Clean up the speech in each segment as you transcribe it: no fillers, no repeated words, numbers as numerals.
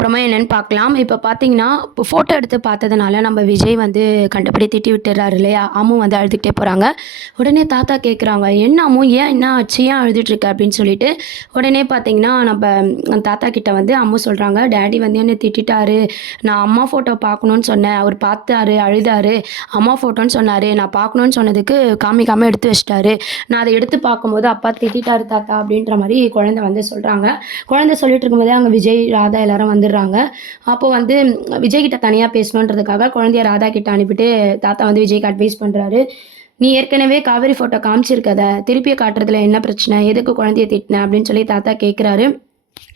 அப்புறமா என்னன்னு பார்க்கலாம். இப்போ பார்த்தீங்கன்னா, இப்போ ஃபோட்டோ எடுத்து பார்த்ததுனால நம்ம விஜய் வந்து கண்டபடி திட்டி விட்டுறாரு இல்லையா? அம்மு வந்து அழுதுகிட்டே போறாங்க. உடனே தாத்தா கேட்குறாங்க, "என்ன அம்மு ஏன் என்ன ஆச்சு? ஏன் அழுதுட்டுருக்க?" அப்படின்னு சொல்லிட்டு. உடனே பார்த்தீங்கன்னா, தாத்தா கிட்ட வந்து அம்மு சொல்றாங்க, "டாடி வந்து என்ன திட்டிட்டாரு. நான் அம்மா ஃபோட்டோ பார்க்கணும்னு சொன்னேன். அவர் பார்த்தாரு, அழுதாரு. அம்மா ஃபோட்டோன்னு சொன்னாரு. நான் பார்க்கணும்னு சொன்னதுக்கு காமிக்காம எடுத்து வச்சுட்டாரு. நான் அத எடுத்து பார்க்கும்போது, அப்பா திட்டிட்டாரு தாத்தா." அப்படின்ற மாரி குழந்தை வந்து சொல்றாங்க. குழந்தை சொல்லிட்டு இருக்கும்போதே அங்க விஜய், ராதா எல்லாரும் வந்துடுறாங்க. அப்போ வந்து விஜய் கிட்ட தனியா பேசணுன்றதுக்காக குழந்தைய ராதா கிட்ட அனுப்பிட்டு தாத்தா வந்து விஜய்க்கு அட்வைஸ் பண்றாரு. "நீ ஏற்கனவே காவேரி ஃபோட்டோ காமிச்சிருக்கத, திருப்பி காட்டுறதுல என்ன பிரச்சனை? எதுக்கு குழந்தைய திட்டின?" அப்படின்னு சொல்லி தாத்தா கேட்குறாரு.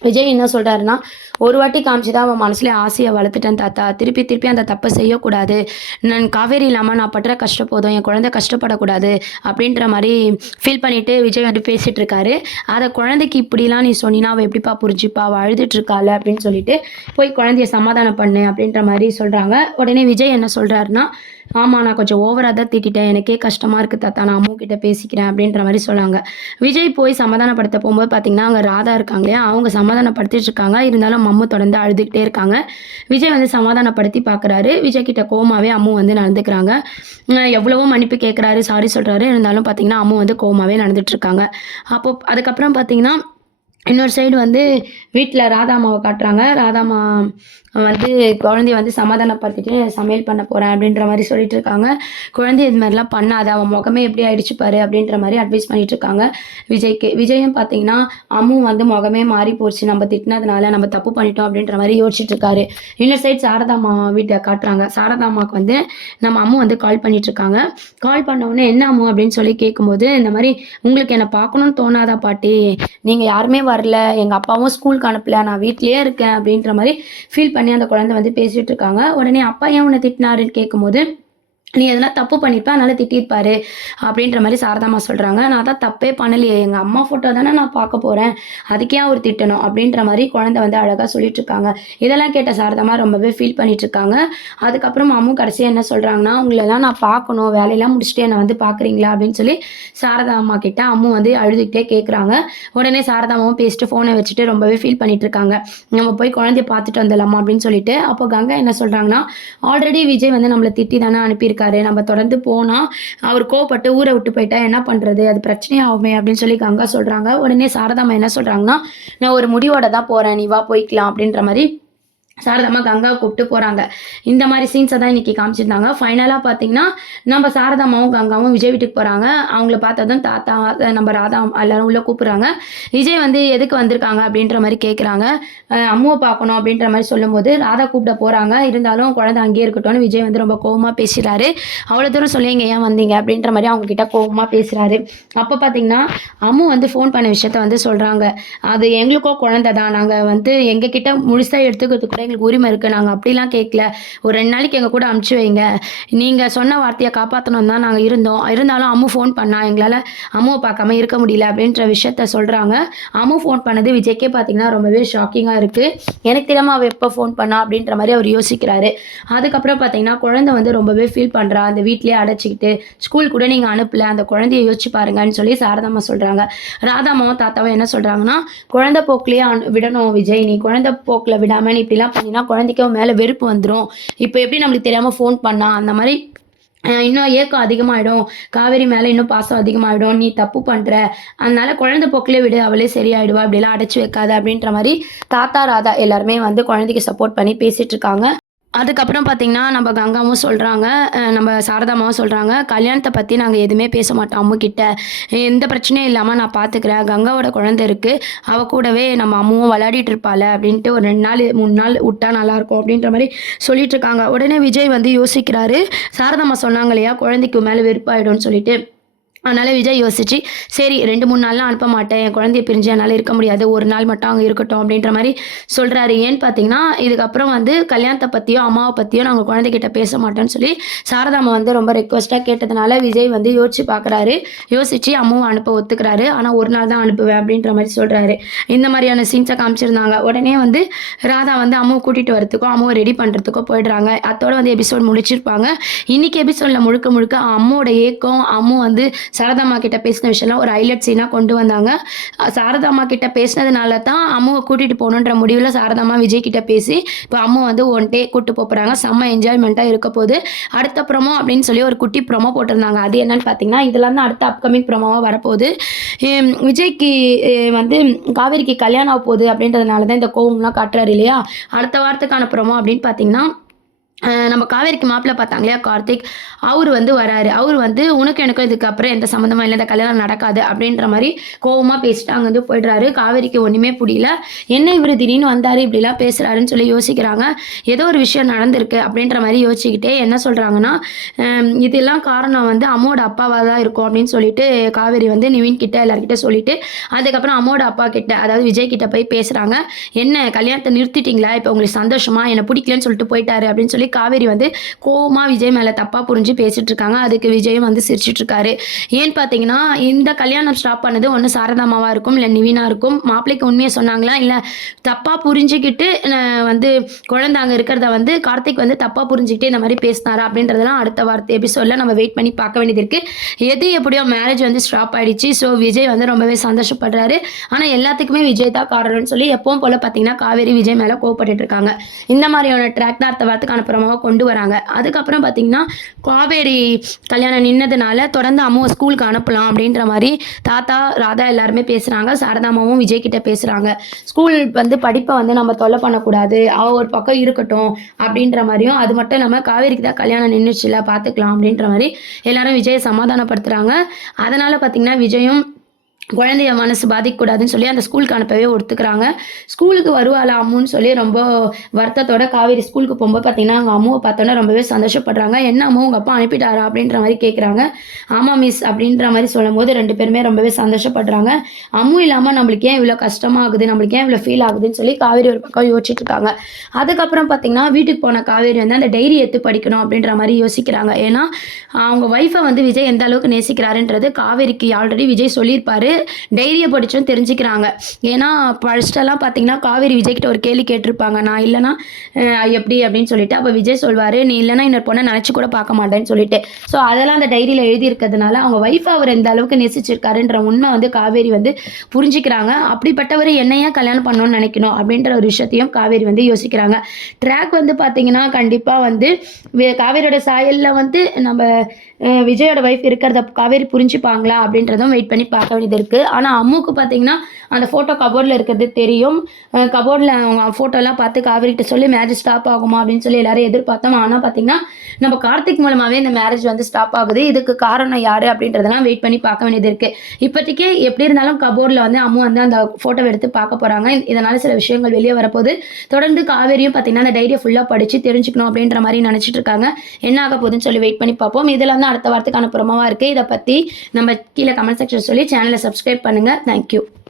விஜய் என்ன சொல்றாருன்னா, "ஒரு வாட்டி காமிச்சு தான் அவன் மனசுல ஆசைய வளர்த்துட்டேன் தாத்தா. திருப்பி திருப்பி அந்த தப்ப செய்யக்கூடாது. நான் காவேரி இல்லாம நான் படுற கஷ்டம் போதும். என் குழந்தை கஷ்டப்படக்கூடாது." அப்படின்ற மாரி ஃபீல் பண்ணிட்டு விஜய் வந்து பேசிட்டு இருக்காரு. அத குழந்தைக்கு இப்படிலாம் நீ சொன்னீன்னா அவ எப்படிப்பா புரிஞ்சுப்பா? அவ அழுதுட்டு இருக்கால அப்படின்னு சொல்லிட்டு, "போய் குழந்தைய சமாதானம் பண்ணு." அப்படின்ற மாரி சொல்றாங்க. உடனே விஜய் என்ன சொல்றாருன்னா, "ஆமா நான் கொஞ்சம் ஓவரா தான் திட்டிட்டேன். எனக்கே கஷ்டமா இருக்கு தாத்தா. நான் அம்மு கிட்ட பேசிக்கிறேன்." அப்படின்ற மாரி சொன்னாங்க. விஜய் போய் சமாதானப்படுத்த போம்போது பார்த்தீங்கன்னா, அங்க ராதா இருக்காங்க இல்லையா? அவங்க சமாதானப்படுத்திட்டு இருக்காங்க. இருந்தாலும் அம்மு தொடர்ந்து அழுதுகிட்டே இருக்காங்க. விஜய் வந்து சமாதானப்படுத்தி பார்க்குறாரு. விஜய் கிட்ட கோவமாவே அம்மு வந்து நடந்துக்கிறாங்க. எவ்வளவோ மன்னிப்பு கேட்குறாரு, சாரி சொல்றாரு. இருந்தாலும் பார்த்தீங்கன்னா, அம்மு வந்து கோவமாவே நடந்துட்டு இருக்காங்க. அப்போ அதுக்கப்புறம் பார்த்தீங்கன்னா, இன்னொரு சைடு வந்து வீட்ல ராதா அம்மாவ காட்டுறாங்க. ராதா அம்மா வந்து குழந்தைய வந்து சமாதானப்படுத்திட்டு சமையல் பண்ண போறேன் அப்படின்ற மாரி சொல்லிட்டு இருக்காங்க. "குழந்தை இது மாரிலாம் பண்ணாத. அவன் முகமே எப்படி ஆயிடுச்சு பாரு." அப்படின்ற மாரி அட்வைஸ் பண்ணிட்டு இருக்காங்க விஜய்க்கு. விஜயும் பார்த்தீங்கன்னா, அம்மு வந்து முகமே மாறி போச்சு. நம்ம திட்டினதுனால நம்ம தப்பு பண்ணிட்டோம் அப்படின்ற மாரி யோசிச்சுட்டு இருக்காரு. இன்னொரு சைடு சாரதா அம்மா வீட்ட காட்டுறாங்க. சாரதா அம்மாவுக்கு வந்து நம்ம அம்மு வந்து கால் பண்ணிட்டு இருக்காங்க. கால் பண்ண உடனே, "என்ன அம்மு?" அப்படின்னு சொல்லி கேட்கும்போது, இந்த மாரி, "உங்களுக்கு என்ன பார்க்கணும்னு தோணாதா பாட்டி? நீங்க யாருமே வரல. எங்க அப்பாவும் ஸ்கூலுக்கு அனுப்பல. நான் வீட்லயே இருக்கேன்." அப்படின்ற மாரி ஃபீல் பண்ணி அந்த குழந்தை வந்து பேசிட்டு இருக்காங்க. உடனே, "அப்பா ஏன் உன்ன திட்டினாருன்னு?" கேட்கும்போது, "நீ எதனா தப்பு பண்ணியிருப்ப. அதனால திட்டியிருப்பாரு." அப்படின்ற மாரி சாரதாம்மா சொல்றாங்க. "நான் தான் தப்பே பண்ணலையே. எங்க அம்மா ஃபோட்டோ தானே நான் பார்க்க போறேன். அதுக்கு ஏன் அவரு திட்டணும்?" அப்படின்ற மாரி குழந்தை வந்து அழகா சொல்லிட்டு இருக்காங்க. இதெல்லாம் கேட்ட சாரதாம்மா ரொம்பவே ஃபீல் பண்ணிட்டு இருக்காங்க. அதுக்கப்புறம் அம்மு கடைசியா என்ன சொல்றாங்கன்னா, "உங்களெல்லாம் நான் பார்க்கணும். வேலையெல்லாம் முடிச்சுட்டு என்ன வந்து பார்க்குறீங்களா?" அப்படின்னு சொல்லி சாரதா அம்மா கிட்ட அம்மு வந்து அழுதுகிட்டே கேட்குறாங்க. உடனே சாரதா அம்மாவும் பேசிட்டு ஃபோனை வச்சுட்டு ரொம்பவே ஃபீல் பண்ணிட்டு இருக்காங்க. "நம்ம போய் குழந்தைய பார்த்துட்டு வந்துடலாமா?" அப்படின்னு சொல்லிட்டு. அப்போ கங்கா என்ன சொல்றாங்கன்னா, "ஆல்ரெடி விஜய் வந்து நம்மள திட்டி தானே அனுப்பியிருக்காரு. நம்ம தொடர்ந்து போனா, அவர் கோவப்பட்டு ஊர விட்டு போயிட்டா என்ன பண்றது? அது பிரச்சனையாகுமே." அப்படின்னு சொல்லி கங்கா சொல்றாங்க. உடனே சாரதாம்மா என்ன சொல்றாங்கன்னா, "நான் ஒரு முடிவோட தான் போறேன். நீ வா போய்க்கலாம்." அப்படின்ற மாரி சாரதாம்மா கங்காவ கூப்பிட்டு போறாங்க. இந்த மாரி சீன்ஸ தான் இன்னைக்கு காமிச்சிருந்தாங்க. ஃபைனலா பார்த்தீங்கன்னா, நம்ம சாரதாம்மாவும், கங்காவும் விஜய் வீட்டுக்கு போறாங்க. அவங்கள பார்த்ததும் தாத்தா, நம்ம ராதா எல்லாரும் உள்ள கூப்பிடுறாங்க. விஜய் வந்து எதுக்கு வந்திருக்காங்க அப்படின்ற மாரி கேட்குறாங்க. அம்முவ பார்க்கணும் அப்படின்ற மாரி சொல்லும்போது, ராதா கூப்பிட போறாங்க. இருந்தாலும் குழந்தை அங்கேயே இருக்கட்டும்னு விஜய் வந்து ரொம்ப கோவமா பேசுறாரு. "அவ்வளோ தூரம் சொல்லி இங்க ஏன் வந்தீங்க?" அப்படின்ற மாரி அவங்க கிட்ட கோவமா பேசுறாரு. அப்ப பார்த்தீங்கன்னா, அம்மு வந்து ஃபோன் பண்ண விஷயத்த வந்து சொல்றாங்க. "அது எங்களுக்கும் குழந்தை தான். நாங்க வந்து எங்க கிட்ட முழுசா எடுத்துக்கிறதுக்கு கூட எங்களுக்கு உரிமை இருக்கு. நாங்க அப்படிலாம் கேட்கல. ஒரு 2 நாளைக்கு எங்க கூட அனுப்பிச்சு வைங்க. நீங்க சொன்ன வார்த்தைய காப்பாத்தணும்னு தான் நாங்க இருந்தோம். இருந்தாலும் அம்மு ஃபோன் பண்ணா. எங்களால அம்முவ பார்க்காம இருக்க முடியல." அப்படின்ற விஷயத்த சொல்றாங்க. அம்மு ஃபோன் பண்ணது விஜய்க்கே பார்த்தீங்கன்னா, ரொம்பவே ஷாக்கிங்கா இருக்கு. எனக்கு தெரியாம அவ எப்போ ஃபோன் பண்ணா? அப்படின்ற மாரி அவர் யோசிக்கிறாரு. அதுக்கப்புறம் பார்த்தீங்கன்னா, குழந்தை வந்து ரொம்பவே ஃபீல் பண்றா. அந்த வீட்லயே அடைச்சுக்கிட்டு, ஸ்கூல் கூட நீங்க அனுப்பல. அந்த குழந்தைய யோசிச்சு பாருங்கன்னு சொல்லி சாரதாம்மா சொல்றாங்க. ராதாம்மாவும், தாத்தாவும் என்ன சொல்றாங்கன்னா, "குழந்தை போக்குலயே விடணும் விஜய். நீ குழந்தை போக்குல விடாம நீ இப்படிலாம் பண்ணினா குழந்தைக்கு உன் மேல வெறுப்பு வந்துரும். இப்ப எப்படி நம்மளுக்கு தெரியாம ஃபோன் பண்ணா? அந்த மாரி இன்னும் ஏக்கம் அதிகமாயிடும். காவேரி மேல இன்னும் பாசம் அதிகமாயிடும். நீ தப்பு பண்ற. அதனால குழந்தை போக்குலயே விடு. அவளே சரியாயிடுவா. இப்படியெல்லாம் அடைச்சு வைக்காத." அப்படின்ற மாரி தாத்தா, ராதா எல்லாருமே வந்து குழந்தைக்கு சப்போர்ட் பண்ணி பேசிட்டு இருக்காங்க. அதுக்கப்புறம் பார்த்தீங்கன்னா, நம்ம கங்காவும் சொல்றாங்க, நம்ம சாரதாம்மாவும் சொல்றாங்க, "கல்யாணத்த பத்தி நாங்க எதுவுமே பேச மாட்டோம் அம்முகிட்ட. எந்த பிரச்சனையும் இல்லாம நான் பார்த்துக்கிறேன். கங்காவோட குழந்தை இருக்கு. அவ கூடவே நம்ம அம்முவும் விளையாடிட்டு இருப்பாள." அப்படின்ட்டு ஒரு 2 நாள், 3 நாள் உட்டா நல்லாயிருக்கும் அப்படின்ற மாரி சொல்லிட்டு இருக்காங்க. உடனே விஜய் வந்து யோசிக்கிறாரு. சாரதாம்மா சொன்னாங்க இல்லையா, குழந்தைக்கு மேல வெறுப்பாயிடும்னு சொல்லிட்டு. அதனால விஜய் யோசிச்சு, "சரி 2, 3 நாள்லாம் அனுப்ப மாட்டேன். என் குழந்தைய பிரிஞ்சு என்னால இருக்க முடியாது. 1 நாள் மட்டும் அங்க இருக்கட்டும்." அப்படின்ற மாரி சொல்றாரு. ஏன்னு பார்த்தீங்கன்னா, இதுக்கப்புறம் வந்து கல்யாணத்த பத்தியோ, அம்மாவ பத்தியோ நாங்க குழந்தைகிட்ட பேச மாட்டோம்ன்னு சொல்லி சாரதாம்மா வந்து ரொம்ப ரெக்வெஸ்ட்டா கேட்டதுனால, விஜய் வந்து யோசிச்சு பார்க்குறாரு. யோசிச்சு அம்மாவ அனுப்ப ஒத்துக்கிறாரு. ஆனா 1 நாள் தான் அனுப்புவேன் அப்படின்ற மாரி சொல்றாரு. இந்த மாரியான சீன்ஸ காமிச்சிருந்தாங்க. உடனே வந்து ராதா வந்து அம்மாவ கூட்டிட்டு வரதுக்கும், அம்மாவ ரெடி பண்றதுக்கோ போயிடுறாங்க. அத்தோட வந்து எபிசோட் முடிச்சிருப்பாங்க. இன்னைக்கு எபிசோட்ல முழுக்க முழுக்க அம்முவோட ஏக்கம், அம்மு வந்து சாரதாம்மா கிட்ட பேசின விஷயம்லாம் ஒரு ஹைலைட் சீனாக கொண்டு வந்தாங்க. சாரதாம்மா கிட்ட பேசினதுனால தான் அம்முவை கூட்டிகிட்டு போகணுன்ற முடிவில் சாரதாம்மா விஜய் கிட்ட பேசி இப்போ அம்மு வந்து ஒன் டே கூப்பிட்டு போகிறாங்க. செம்ம என்ஜாய்மெண்ட்டாக இருக்க போது. அடுத்த ப்ரொமோ அப்படின்னு சொல்லி ஒரு குட்டி ப்ரொமோ போட்டிருந்தாங்க. அது என்னன்னு பார்த்தீங்கன்னா, இதெல்லாம் தான் அடுத்த அப்கமிங் ப்ரொமோவாக வரப்போகுது. விஜய்க்கு வந்து காவேரிக்கு கல்யாணம் ஆக போகுது அப்படின்றதுனால தான் இந்த கோவம்லாம் காட்டுறாரு இல்லையா? அடுத்த வாரத்துக்கான ப்ரொமோ அப்படின்னு பார்த்தீங்கன்னா, நம்ம காவேரிக்கு மாப்பிள்ளை பார்த்தாங்க இல்லையா கார்த்திக், அவர் வந்து வராரு. அவர் வந்து உனக்கு எனக்கும் இதுக்கப்புறம் எந்த சம்மந்தமும் இல்லை, இந்த கல்யாணம் நடக்காது அப்படின்ற மாதிரி கோவமாக பேசிட்டு அங்கே வந்து போயிடுறாரு. காவேரிக்கு ஒன்றுமே புரியல. என்ன இவர் திடீர்னு வந்தார் இப்படிலாம் பேசுகிறாருன்னு சொல்லி யோசிக்கிறாங்க. ஏதோ ஒரு விஷயம் நடந்திருக்கு அப்படின்ற மாதிரி யோசிச்சுக்கிட்டே என்ன சொல்கிறாங்கன்னா, இதெல்லாம் காரணம் வந்து அம்மோட அப்பாவாக தான் இருக்கும் அப்படின்னு சொல்லிட்டு காவேரி வந்து நிவின் கிட்ட எல்லாருக்கிட்ட சொல்லிட்டு அதுக்கப்புறம் அம்மோட அப்பா கிட்ட அதாவது விஜய் கிட்ட போய் பேசுகிறாங்க. என்ன கல்யாணத்தை நிறுத்திட்டீங்களா, இப்போ உங்களுக்கு சந்தோஷமா, என்னை பிடிக்கலன்னு சொல்லிட்டு போயிட்டாரு அப்படின்னு சொல்லி காவேரி வந்து கோவமா விஜய் மேலே தப்பாக புரிஞ்சு பேசிட்டு இருக்காங்க. அதுக்கு விஜயும் வந்து சிரிச்சிட்டு இருக்காரு. ஏன்னு பார்த்தீங்கன்னா, இந்த கல்யாணம் ஸ்டாப் பண்ணது ஒன்று சாரதாமாவாக இருக்கும், இல்லை நிவினா இருக்கும். மாப்பிள்ளைக்கு உண்மையை சொன்னாங்களா, இல்லை தப்பாக புரிஞ்சுக்கிட்டு வந்து குழந்தை அங்கே இருக்கிறத வந்து கார்த்திக் வந்து தப்பாக புரிஞ்சுக்கிட்டு இந்த மாதிரி பேசினாரா அப்படின்றதெல்லாம் அடுத்த வார்த்தை எபிசோடில் நம்ம வெயிட் பண்ணி பார்க்க வேண்டியது இருக்குது. எது எப்படியோ மேரேஜ் வந்து ஸ்டாப் ஆகிடுச்சு. ஸோ விஜய் வந்து ரொம்பவே சந்தோஷப்படுறாரு. ஆனால் எல்லாத்துக்குமே விஜய் தான் காரணம்னு சொல்லி எப்பவும் போல் பார்த்தீங்கன்னா காவேரி விஜய் மேலே கோவப்பட்டு இருக்காங்க. இந்த மாதிரியான ட்ராக் தான் அடுத்த வாரத்துக்கான ப்ரோமோவை கொண்டு வராங்க. அதுக்கப்புறம் பார்த்தீங்கன்னா, காவேரி கல்யாணம் நின்னதுனால தொடர்ந்து அம்மாவை ஸ்கூலுக்கு அனுப்பலாம் அப்படின்ற மாதிரி தாத்தா ராதா எல்லாருமே பேசுகிறாங்க. சாரதாமாவும் விஜய் கிட்ட பேசுகிறாங்க. ஸ்கூல் வந்து படிப்பை வந்து நம்ம தொல்லை பண்ணக்கூடாது, அவள் ஒரு பக்கம் இருக்கட்டும் அப்படின்ற மாதிரியும், அது மட்டும் இல்லாமல் காவேரிக்கு தான் கல்யாணம் நின்றுச்சுல பார்த்துக்கலாம் அப்படின்ற மாதிரி எல்லாரும் விஜயை சமாதானப்படுத்துகிறாங்க. அதனால் பார்த்தீங்கன்னா விஜயும் குழந்தைய மனசு பாதிக்கக்கூடாதுன்னு சொல்லி அந்த ஸ்கூலுக்கு அனுப்பவே ஒத்துக்கிறாங்க. ஸ்கூலுக்கு வருவாளா அம்முன்னு சொல்லி ரொம்ப வருத்தத்தோட காவேரி ஸ்கூலுக்கு போகும்போது பார்த்தீங்கன்னா, அவங்க அம்மாவை பார்த்தோன்னா ரொம்பவே சந்தோஷப்படுறாங்க. என்ன அம்மா உங்கள் அப்பா அனுப்பிட்டாரா அப்படின்ற மாதிரி கேட்குறாங்க. ஆமாம் மிஸ் அப்படின்ற மாதிரி சொல்லும்போது 2 பேருமே ரொம்பவே சந்தோஷப்படுறாங்க. அம்மு இல்லாமல் நம்மளுக்கு ஏன் இவ்வளோ கஷ்டமாகுது, நம்மளுக்கு ஏன் இவ்வளோ ஃபீல் ஆகுதுன்னு சொல்லி காவேரி ஒரு பக்கம் யோசிச்சுட்டு இருக்காங்க. அதுக்கப்புறம் பார்த்தீங்கன்னா, வீட்டுக்கு போன காவேரி வந்து அந்த டைரி எடுத்து படிக்கணும் அப்படின்ற மாதிரி யோசிக்கிறாங்க. ஏன்னா அவங்க ஒய்ஃபை வந்து விஜய் எந்த அளவுக்கு நேசிக்கிறாருன்றது காவேரிக்கு ஆல்ரெடி விஜய் சொல்லியிருப்பாரு. டைரியை படிச்சும் தெரிஞ்சுக்கிறாங்க. ஏன்னா ஃபர்ஸ்டெல்லாம் பார்த்தீங்கன்னா காவேரி விஜய்கிட்ட ஒரு கேள்வி கேட்டிருப்பாங்க, நான் இல்லைனா எப்படி அப்படின்னு சொல்லிட்டு. அப்போ விஜய் சொல்வார், நீ இல்லைனா இன்னொரு பொண்ணை நினச்சி கூட பார்க்க மாட்டேன்னு சொல்லிட்டு. ஸோ அதெல்லாம் அந்த டைரியில் எழுதியிருக்கிறதுனால அவங்க ஒய்ஃபை அவர் எந்த அளவுக்கு நேசிச்சிருக்காருன்ற உண்மை வந்து காவேரி வந்து புரிஞ்சுக்கிறாங்க. அப்படிப்பட்டவர் என்னையா கல்யாணம் பண்ணணும்னு நினைக்கணும் அப்படின்ற ஒரு விஷயத்தையும் காவேரி வந்து யோசிக்கிறாங்க. ட்ராக் வந்து பார்த்தீங்கன்னா கண்டிப்பாக வந்து காவேரியோட சாயலில் வந்து நம்ம விஜயோட ஒய்ஃப் இருக்கிறத காவேரி புரிஞ்சுப்பாங்களா அப்படின்றதும் வெயிட் பண்ணி பார்க்க வேண்டியது இருக்குது. ஆனால் அம்முக்கு பார்த்தீங்கன்னா அந்த ஃபோட்டோ கபோர்டில் இருக்கிறது தெரியும். கபோர்டில் அவங்க ஃபோட்டோலாம் பார்த்து காவேரிகிட்ட சொல்லி மேரேஜ் ஸ்டாப் ஆகுமா அப்படின்னு சொல்லி எல்லாரும் எதிர்பார்த்தோம். ஆனால் பார்த்தீங்கன்னா நம்ம கார்த்திக் மூலமாகவே இந்த மேரேஜ் வந்து ஸ்டாப் ஆகுது. இதுக்கு காரணம் யார் அப்படின்றதெல்லாம் வெயிட் பண்ணி பார்க்க வேண்டியது இருக்குது. இப்போதைக்கு எப்படி இருந்தாலும் கபோர்டில் வந்து அம்மு வந்து அந்த ஃபோட்டோ எடுத்து பார்க்க போகிறாங்க. இதனால் சில விஷயங்கள் வெளியே வரப்போகுது. தொடர்ந்து காவேரியும் பார்த்தீங்கன்னா அந்த டைரியை ஃபுல்லாக படித்து தெரிஞ்சுக்கணும் அப்படின்ற மாதிரி நினச்சிட்டு இருக்காங்க. என்ன ஆக போகுதுன்னு சொல்லி வெயிட் பண்ணி பார்ப்போம். இதில் வந்து அடுத்த வாரத்துக்கான ப்ரோமோவாக இருக்குது. இதை பற்றி நம்ம கீழே கமெண்ட் செக்ஷன் சொல்லி சேனலை சப்ஸ்கிரைப் பண்ணுங்கள். தேங்க்யூ.